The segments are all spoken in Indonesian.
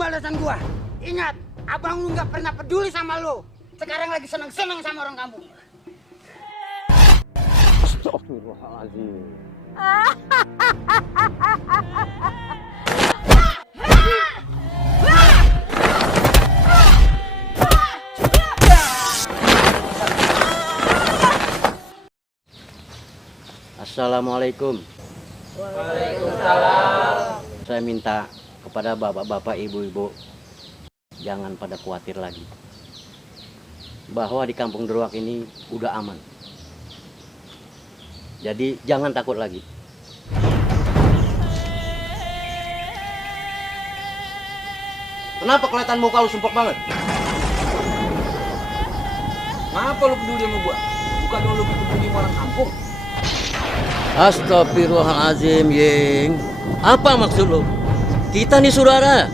pembalasan gua. Ingat, abang lu nggak pernah peduli sama lu. Sekarang lagi seneng-seneng sama orang kampung. Astagfirullahaladzim. Assalamualaikum. Waalaikumsalam. Saya minta kepada bapak-bapak, ibu-ibu, jangan pada khawatir lagi. Bahwa di Kampung Deruak ini udah aman. Jadi jangan takut lagi. Kenapa kelihatan muka lu sumpek banget? Kenapa lu peduli sama gua? Bukan lu peduli sama orang kampung. Astagfirullahaladzim, Ying. Apa maksud lu? Kita nih saudara.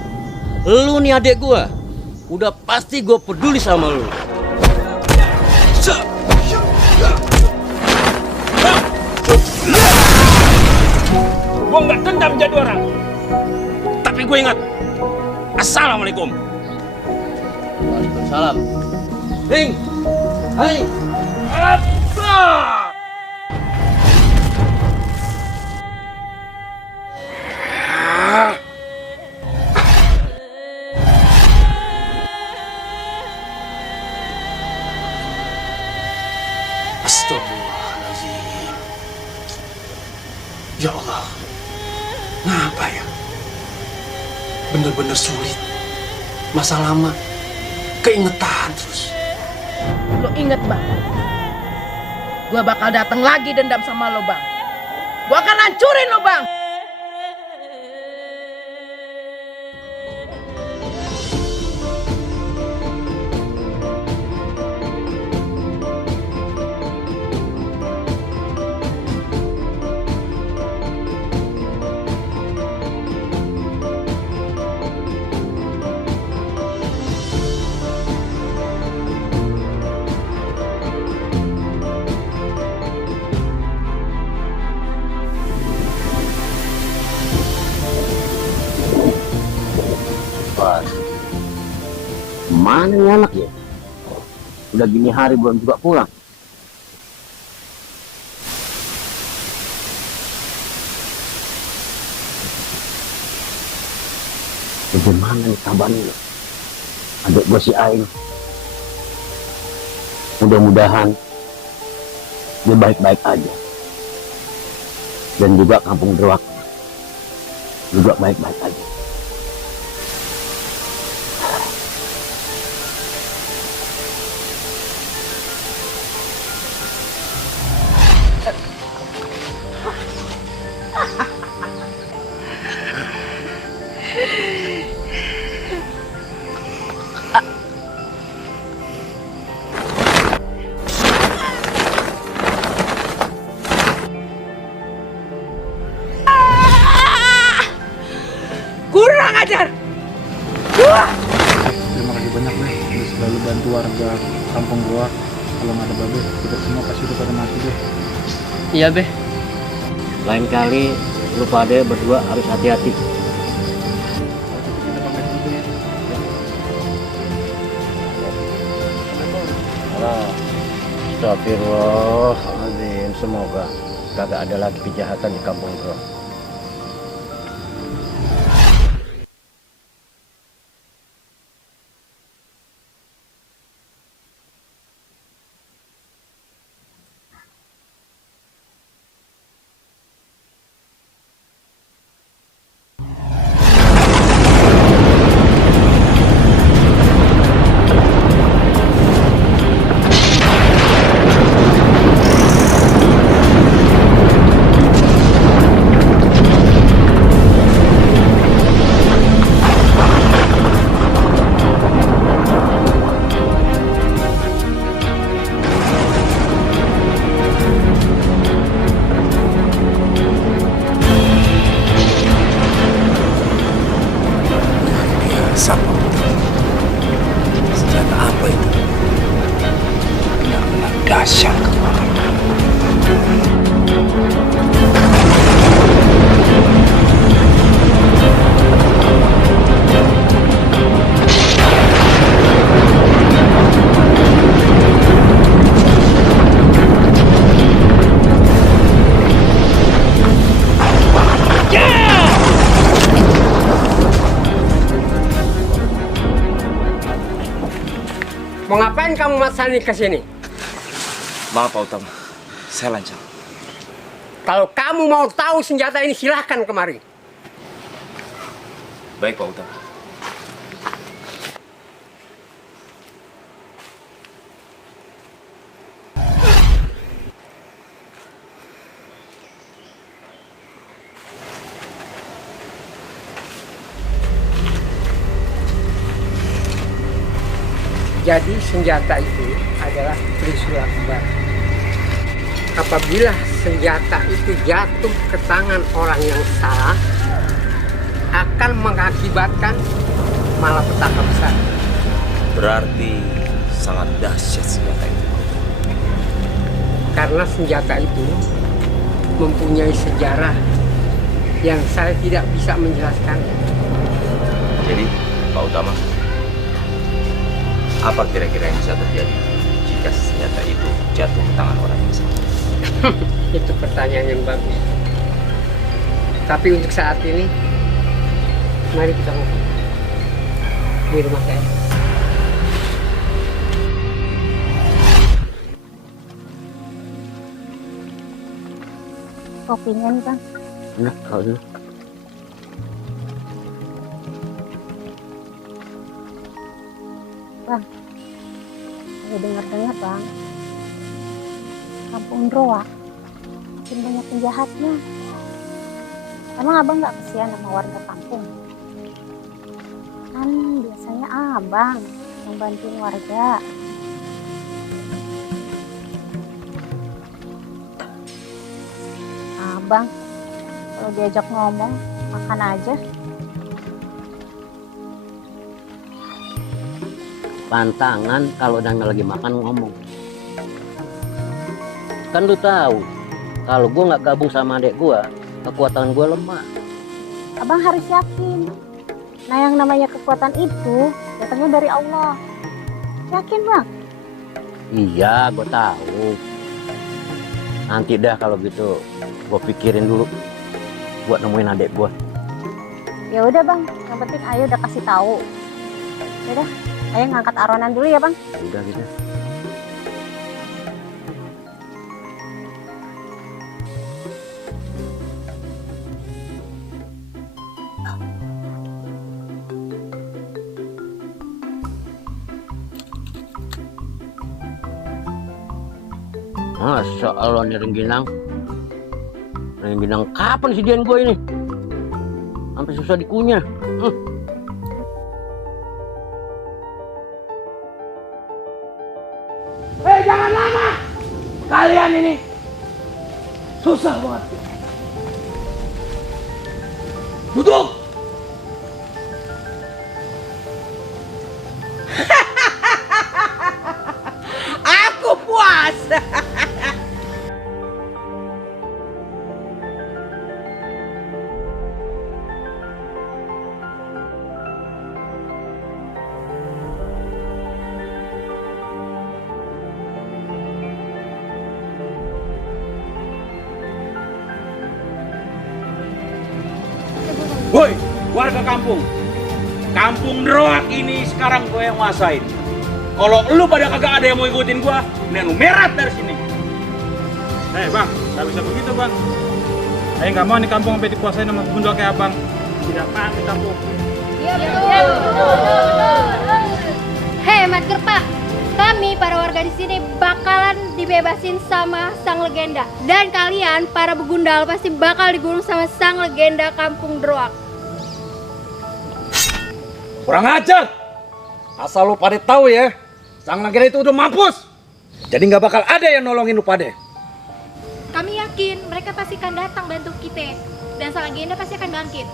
Lu nih adik gua. Udah pasti gua peduli sama lu. Gua nggak dendam jadi orang. Tapi gue ingat. Assalamualaikum. Waalaikumsalam. Ying. Hai. Apa? Astagfirullahaladzim. Ya Allah, ngapa ya? Bener-bener sulit. Masa lama, keingetan terus. Lo inget bang, gue bakal datang lagi dendam sama lo bang. Gue akan hancurin lo bang. Mana nih anak ya? Udah gini hari belum juga pulang. Bagaimana nih kabarnya? Adik gua si Aing. Mudah-mudahan dia baik-baik aja. Dan juga Kampung Deruak juga baik-baik aja. Kurang ajar. Terima kasih banyak Beh, udah selalu bantu warga Kampung Deruak. Kalau nggak ada Babe, kita semua pasti udah pada mati Beh. Iya Beh. Lain kali lu pada berdua harus hati-hati. Kita pamit dulu ya. Astagfirullahaladzim. Semoga kagak ada lagi kejahatan di Kampung Deruak. dahsyat kemarin. Ngapain kamu Matsani ke sini? Maaf Pak Utama, saya lancang. Kalau kamu mau tahu senjata ini silahkan kemari. Baik Pak Utama. Jadi senjata itu adalah Trisul Akbar. Apabila senjata itu jatuh ke tangan orang yang salah, akan mengakibatkan malapetaka besar. Berarti sangat dahsyat senjata itu. Karena senjata itu mempunyai sejarah yang saya tidak bisa menjelaskan. Jadi Pak Utama, apa kira-kira yang bisa terjadi jika senjata itu jatuh ke tangan orang yang salah? Itu pertanyaan yang bagus. Tapi untuk saat ini, mari kita ngobrol di rumah saya. Kopinya nih Bang. Nah, kalau dulu. Bang, saya dengar-dengar Bang, Kampung Droak makin banyak penjahatnya. Emang Abang nggak kasihan sama warga kampung? Kan biasanya Abang yang bantuin warga. Abang, kalau diajak ngomong, makan aja. Pantangan kalau udah lagi makan ngomong. Kan lu tahu, kalau gue nggak gabung sama adik gue, kekuatan gue lemah. Abang harus yakin. Nah yang namanya kekuatan itu datangnya dari Allah. Yakin Bang? Iya, gue tahu. Nanti dah kalau gitu, gue pikirin dulu buat nemuin adik gue. Ya udah Bang, yang penting Ayo udah kasih tahu. Ya udah, Ayo ngangkat aronan dulu ya Bang. Udah gitu. Masa Allah nih rengginang kapan sih dian gue ini? Sampai susah dikunyah. Hei, jangan lama! Kalian ini susah banget. Duduk! Aku puas. Woi, warga kampung. Kampung Droak ini sekarang gue yang nguasain. Kalau lu pada kagak ada yang mau ikutin gua, nih lu merat dari sini. Bang, nggak bisa begitu bang. Saya nggak mau nih kampung sampai dikuasain sama gundul kayak abang. Tidak tahan di kampung. Iya betul. Hei Mat Gerpak, kami para warga di sini bakalan dibebasin sama sang legenda. Dan kalian para begundal pasti bakal digulung sama sang legenda Kampung Droak. Kurang ajar. Asal lu pada tahu ya, sang legenda itu udah mampus. Jadi nggak bakal ada yang nolongin lu pada. Kami yakin mereka pasti akan datang bantu kita. Dan sang legenda pasti akan bangkit.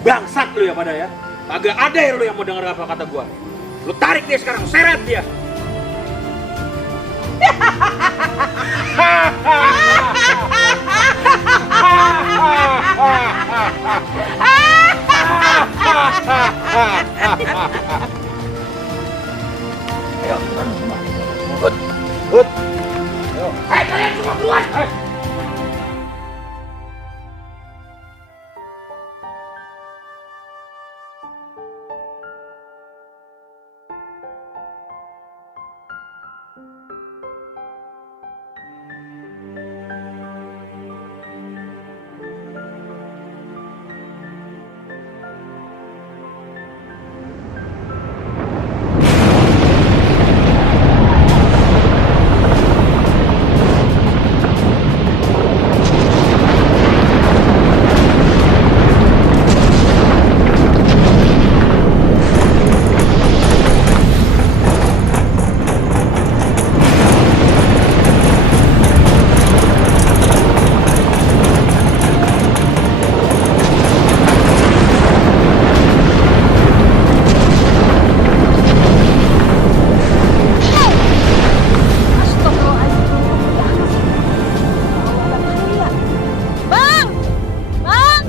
Bangsat lu ya pada ya. Kagak ada ya lu yang mau denger apa kata gua. Lu tarik dia sekarang, seret dia. Ayo, Hei, kalian semua keluar! Bang! Bang!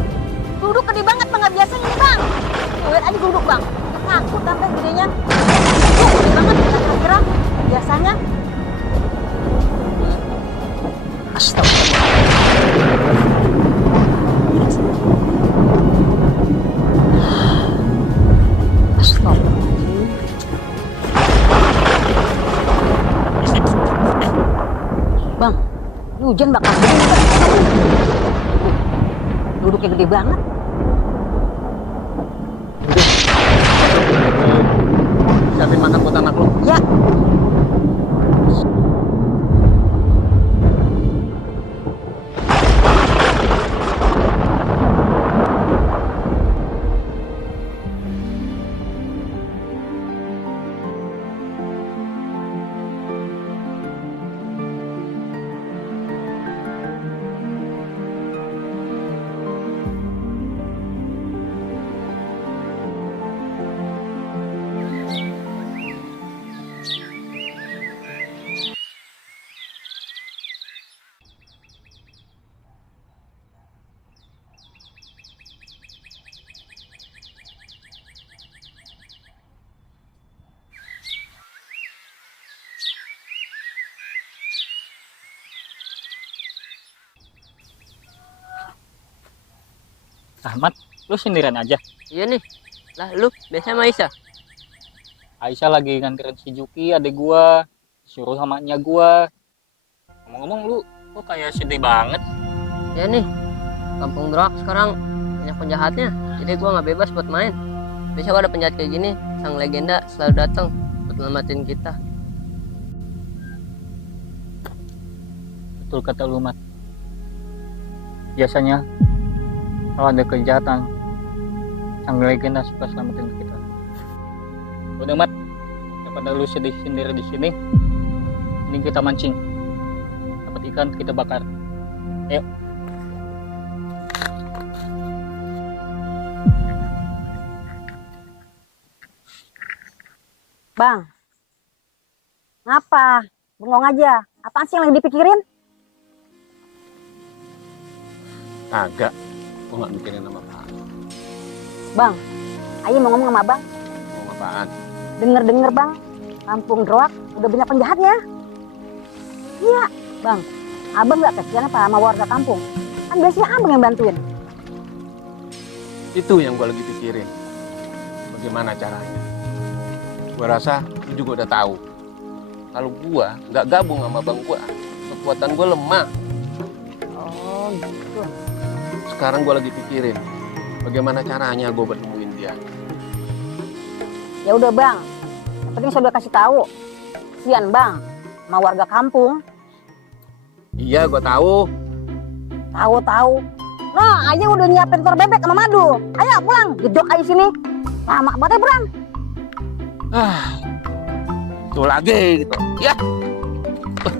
Duduk gede banget bang, nggak biasanya ini bang. Lihat aja duduk bang. Takut sampai gedenya. Gede banget, kira-kira biasanya. Bang, ini hujan bakal gede nih, Bang. Duduknya gede banget. Siapin makan buat anak lo. Ya. Ahmad, lu sendirian aja? Iya nih. Lah lu biasa sama Aisyah? Aisyah lagi nganterin si Juki, adek gua. Suruh sama nya gua. Ngomong-ngomong lu kok kayak sedih banget? Ya nih. Kampung Drak sekarang banyak penjahatnya. Jadi gua nggak bebas buat main. Biasanya kalau ada penjahat kayak gini, sang legenda selalu datang buat nyelamatin kita. Betul kata lu, Mat. Biasanya kalau ada kejahatan, sang legenda suka selamatin kita. Udah, Mat, daripada lu sedih sendiri di sini, ini kita mancing. Dapat ikan kita bakar. Ayo. Bang, ngapa? Bengong aja. Apaan sih yang lagi dipikirin? Agak. Gue gak mikirin sama apa. Bang, ayo mau ngomong sama abang. Mau apaan? Denger-denger bang, Kampung Droak udah banyak penjahatnya. Iya, bang. Abang nggak kasihan apa sama warga kampung? Kan biasanya abang yang bantuin. Itu yang gue lagi pikirin. Bagaimana caranya? Gue rasa lu juga udah tahu. Kalau gue nggak gabung sama bang gue, kekuatan gue lemah. Oh gitu. Sekarang gue lagi pikirin bagaimana caranya gue bertemuin dia. Ya udah bang, yang penting saya udah kasih tahu. Kasian bang, sama warga kampung. Iya, gue tahu. Tahu. Nah, aja udah nyiapin telur bebek sama madu. Ayo pulang, gedok aja sini. Lama banget ya, Bram. Tuh lagi gitu. Ya.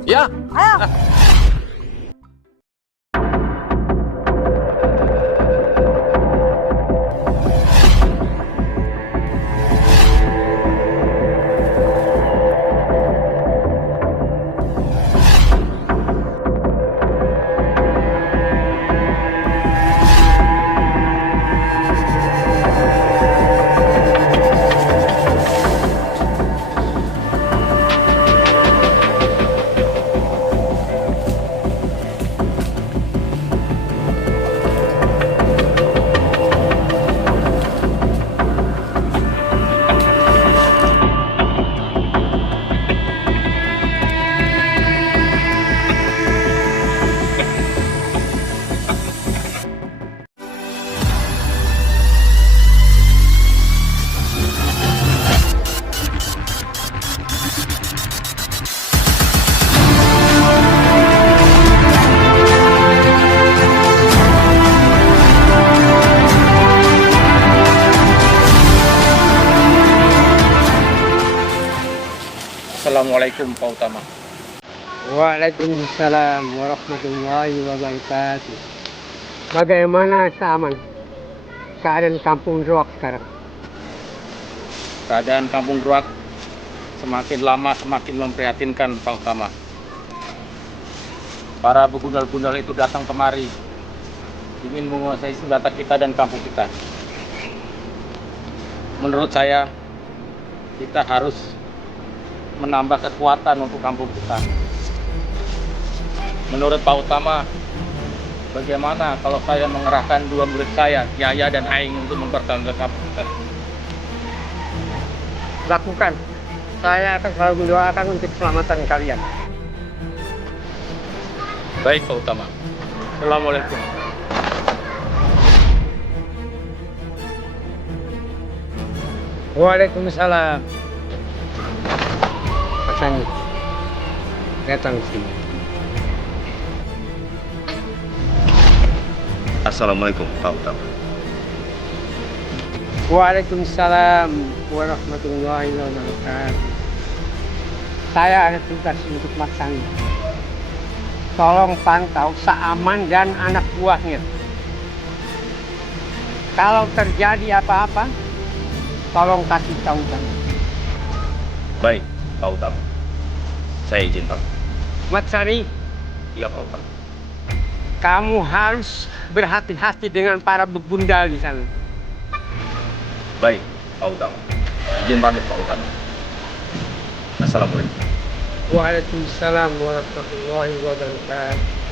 Ya. Ayo. Assalamualaikum Pak Utama. Waalaikumsalam warahmatullahi wabarakatuh. Bagaimana Saman? Keadaan kampung Roak sekarang? Keadaan Kampung Ruak semakin lama semakin memprihatinkan Pak Utama. Para begundal-gundal itu datang kemari ingin menguasai senjata kita dan kampung kita. Menurut saya, kita harus menambah kekuatan untuk kampung kita. Menurut Pak Utama, bagaimana kalau saya mengerahkan 2 murid saya, Yaya dan Aing, untuk mempertahankan kampung kita? Lakukan. Saya akan selalu mendoakan untuk keselamatan kalian. Baik Pak Utama. Assalamualaikum. Waalaikumsalam. Hasan, datang sini. Assalamualaikum Pak Utama. Waalaikumsalam warahmatullahi wabarakatuh. Saya ada tugas untuk Mas Sani. Tolong pantau Saaman dan anak buahnya. Kalau terjadi apa-apa, tolong kasih tahu kami. Baik Pak Utama. Saya izin Pak. Mas Sani, Iya Pak Utama. kamu harus berhati-hati dengan para begundal di sana. Baik Pak Utama. Izin pamit Pak Utama. Assalamualaikum. Waalaikumsalam warahmatullahi wabarakatuh.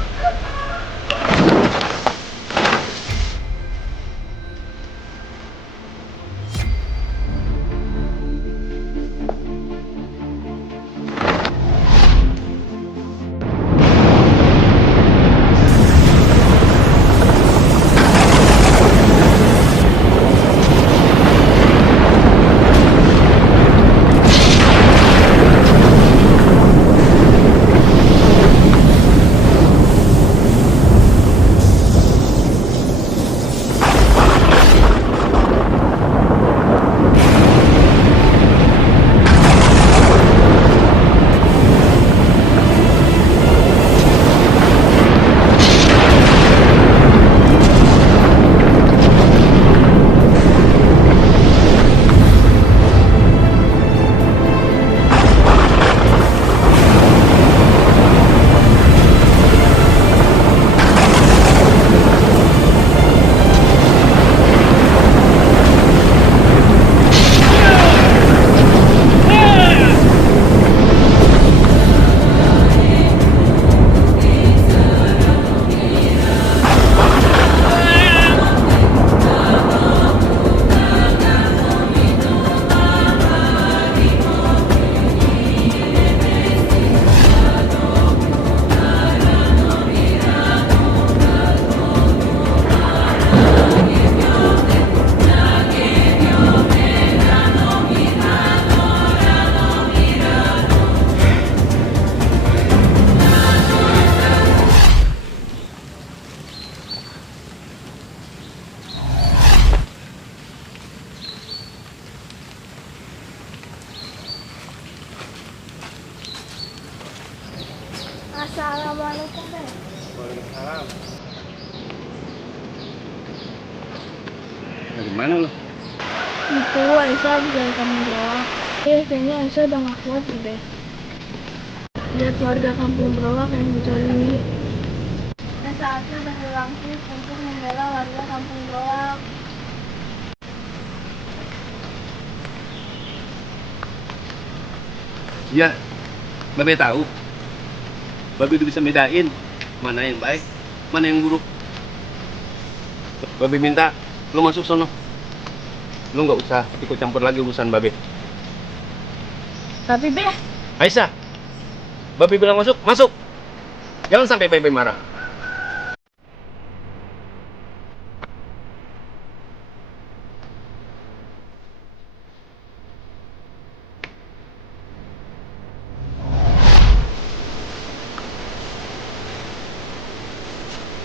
Assalamualaikum. Waalaikumsalam. Dari mana lo? Itu Aisyah dari kampung Browak. Kayaknya Aisyah udah gak kuat deh. Lihat warga kampung Browak yang dizalimi. Dan saatnya berlangsung untuk membela warga kampung Browak. Iya, Babe tahu. Babe udah bisa bedain mana yang baik, mana yang buruk. Babe minta lu masuk sono. Lu nggak usah ikut campur lagi urusan Babe. Tapi Be, Aisyah, Babe bilang masuk, masuk. Jangan sampai Babe marah.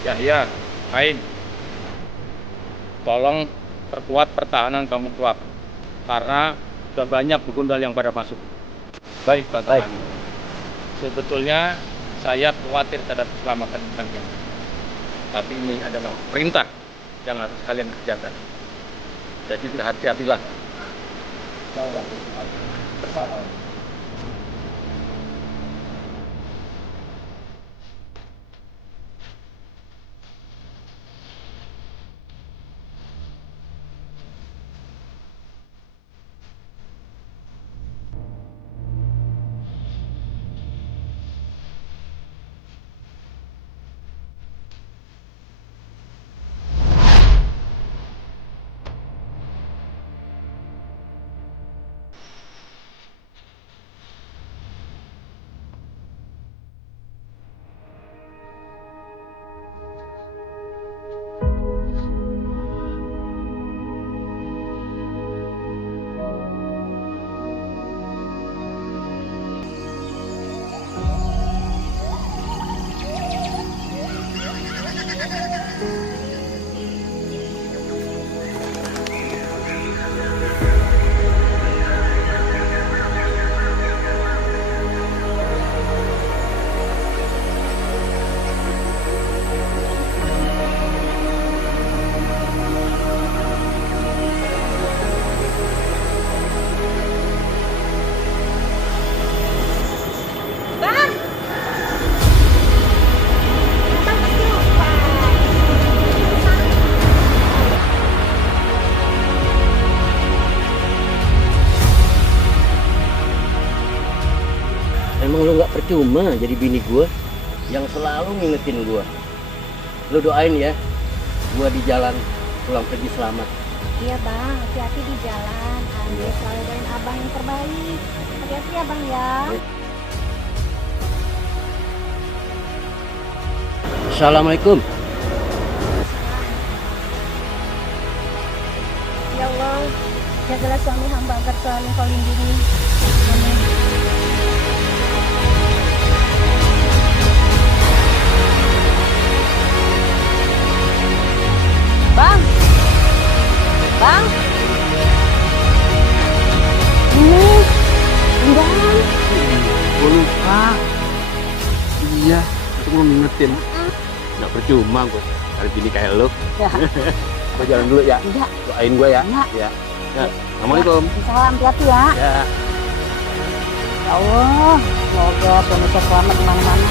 Yahya, Ain, tolong perkuat pertahanan kampung Ruak karena sudah banyak begundal yang pada masuk. Baik, Pak Taman. Sebetulnya saya khawatir terhadap keselamatan kalian. Tapi ini adalah perintah yang harus kalian kerjakan. Jadi berhati-hatilah. Emang lu nggak percuma jadi bini gua yang selalu ngingetin gua. Lu doain ya, gua di jalan pulang pergi selamat. Iya bang, hati-hati di jalan. Ande selalu doain abang yang terbaik. Hati-hati ya bang ya. Assalamualaikum. Ya Allah, jagalah suami hamba agar selalu kau lindungi. Amin. Bang, bang, ini bang. Gue lupa. Iya, itu gue ngingetin. Nggak percuma gue cari bini kayak lo. Ya. Gue jalan dulu ya. Iya. Doain gue ya. Iya. Ya. Ya. Assalamualaikum. Salam, hati-hati ya. Ya. Ya Allah, semoga suami saya selamat kemana-mana.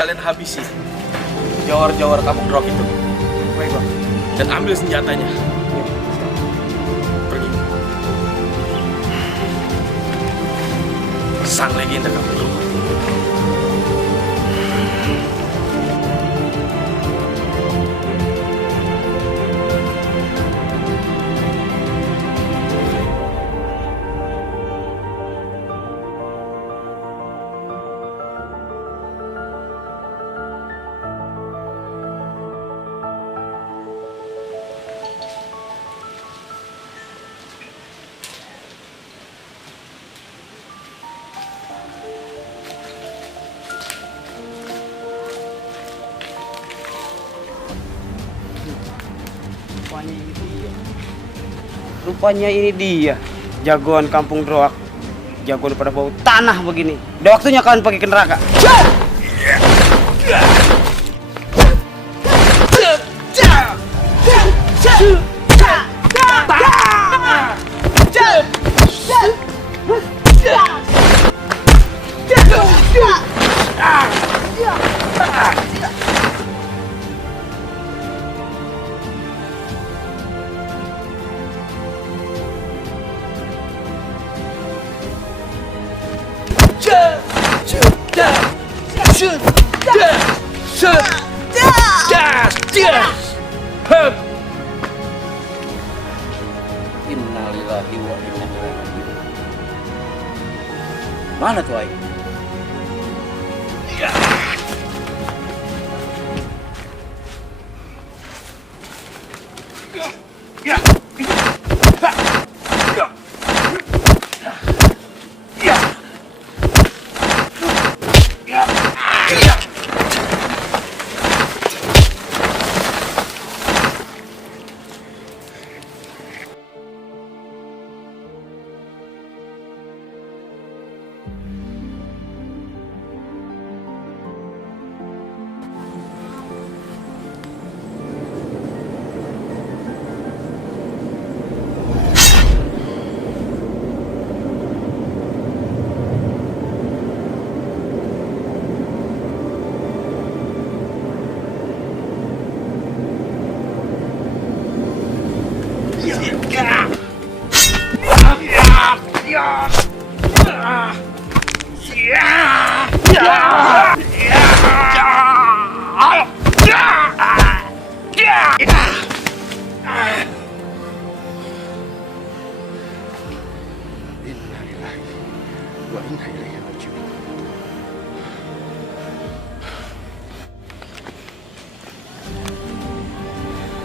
kalian habisi jawar-jawar kampung Rock itu. Baik bang. Dan ambil senjatanya. Pergi. Sang legenda kampung Rock. Rupanya ini dia, jagoan kampung Droak, jagoan pada bau tanah begini. Udah waktunya kalian pergi ke neraka. Innalillahi wa inna ilaihi raji'un. Mana tuh Aing?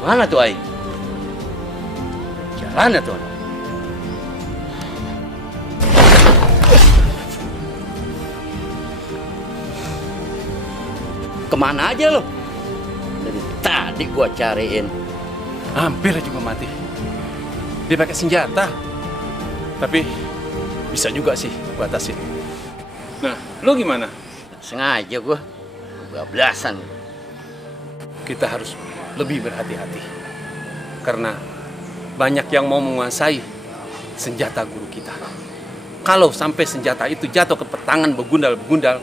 Mana tuh Aing? Jalan tuh. Kemana aja lo? Dari tadi gua cariin. Hampir juga mati. Dia pakai senjata. Tapi bisa juga sih batasin. Nah, lo gimana? Sengaja gua bablasan. Kita harus lebih berhati-hati. Karena banyak yang mau menguasai senjata guru kita. Kalau sampai senjata itu jatuh ke tangan begundal-begundal,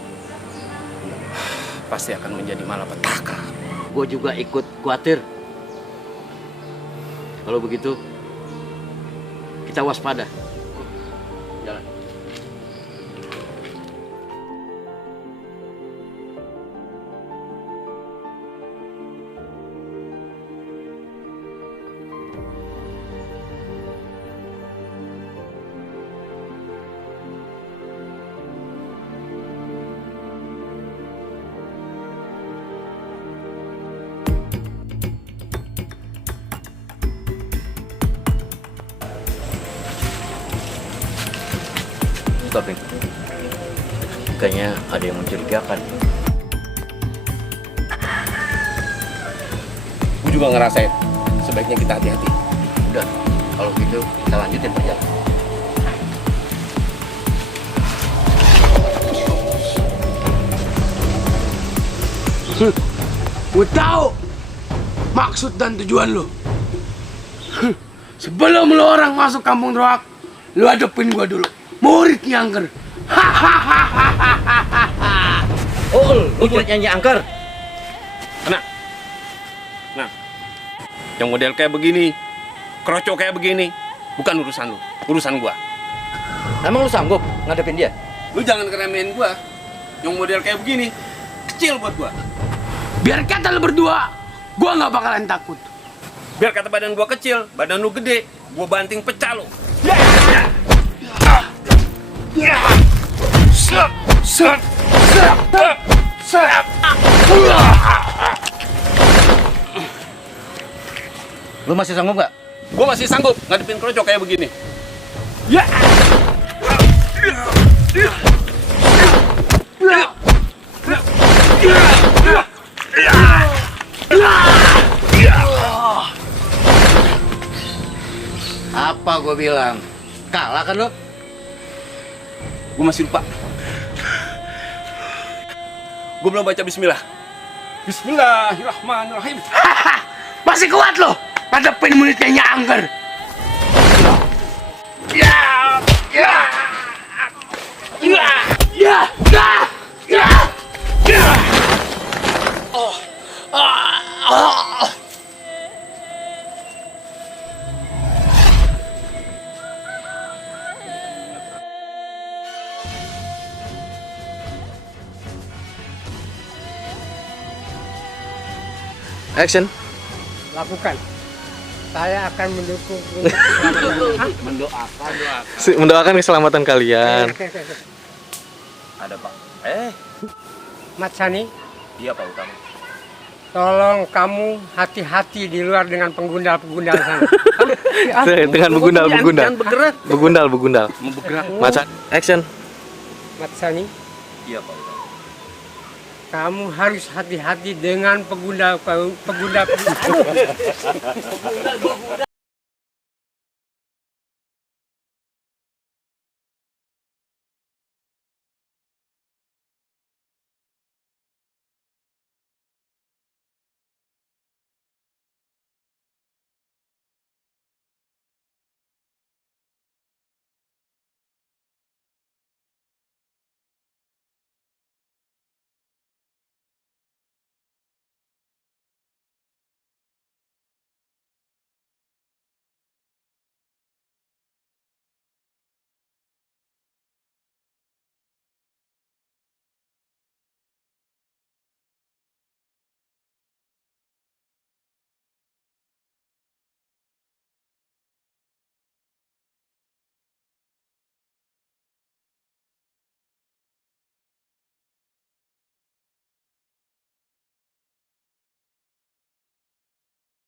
pasti akan menjadi malapetaka. Gue juga ikut khawatir. Kalau begitu, kita waspada. Jalan. Tapi kayaknya ada yang mencurigakan. Gue juga ngerasain. Sebaiknya kita hati-hati. Udah, kalau gitu kita lanjutin perjalanan. Gue tahu maksud dan tujuan lo. Sebelum lo orang masuk kampung Droak, lo hadapin gue dulu. Murid Nyangker. Oh, lu kira nyanyi angker? Nah, yang model kayak begini, kerocok kayak begini, bukan urusan lu, urusan gua. Emang lu sanggup ngadepin dia? Lu jangan keremehin gua. Yang model kayak begini, kecil buat gua. Biar kata lu berdua, gua nggak bakalan takut. Biar kata badan gua kecil, badan lu gede, gua banting pecah lu. Lu masih sanggup nggak? Gua masih sanggup ngadepin kerocok kayak begini. Apa gua bilang? Kalah kan lu? Gua masih lupa. Gua belum baca bismillah. Bismillahirrahmanirrahim. Masih kuat lo ngadepin mulutnya Angger. Action. Lakukan. Saya akan mendukung. Mendoakan keselamatan kalian. Ada Pak. Mat Sani, Iya Pak Utama. tolong kamu hati-hati di luar dengan penggundal-penggundal sana. Dengan begundal. Begundal. Mau bergerak. Macan. Action. Mat Sani, Iya Pak Utama. kamu harus hati-hati dengan penggundal.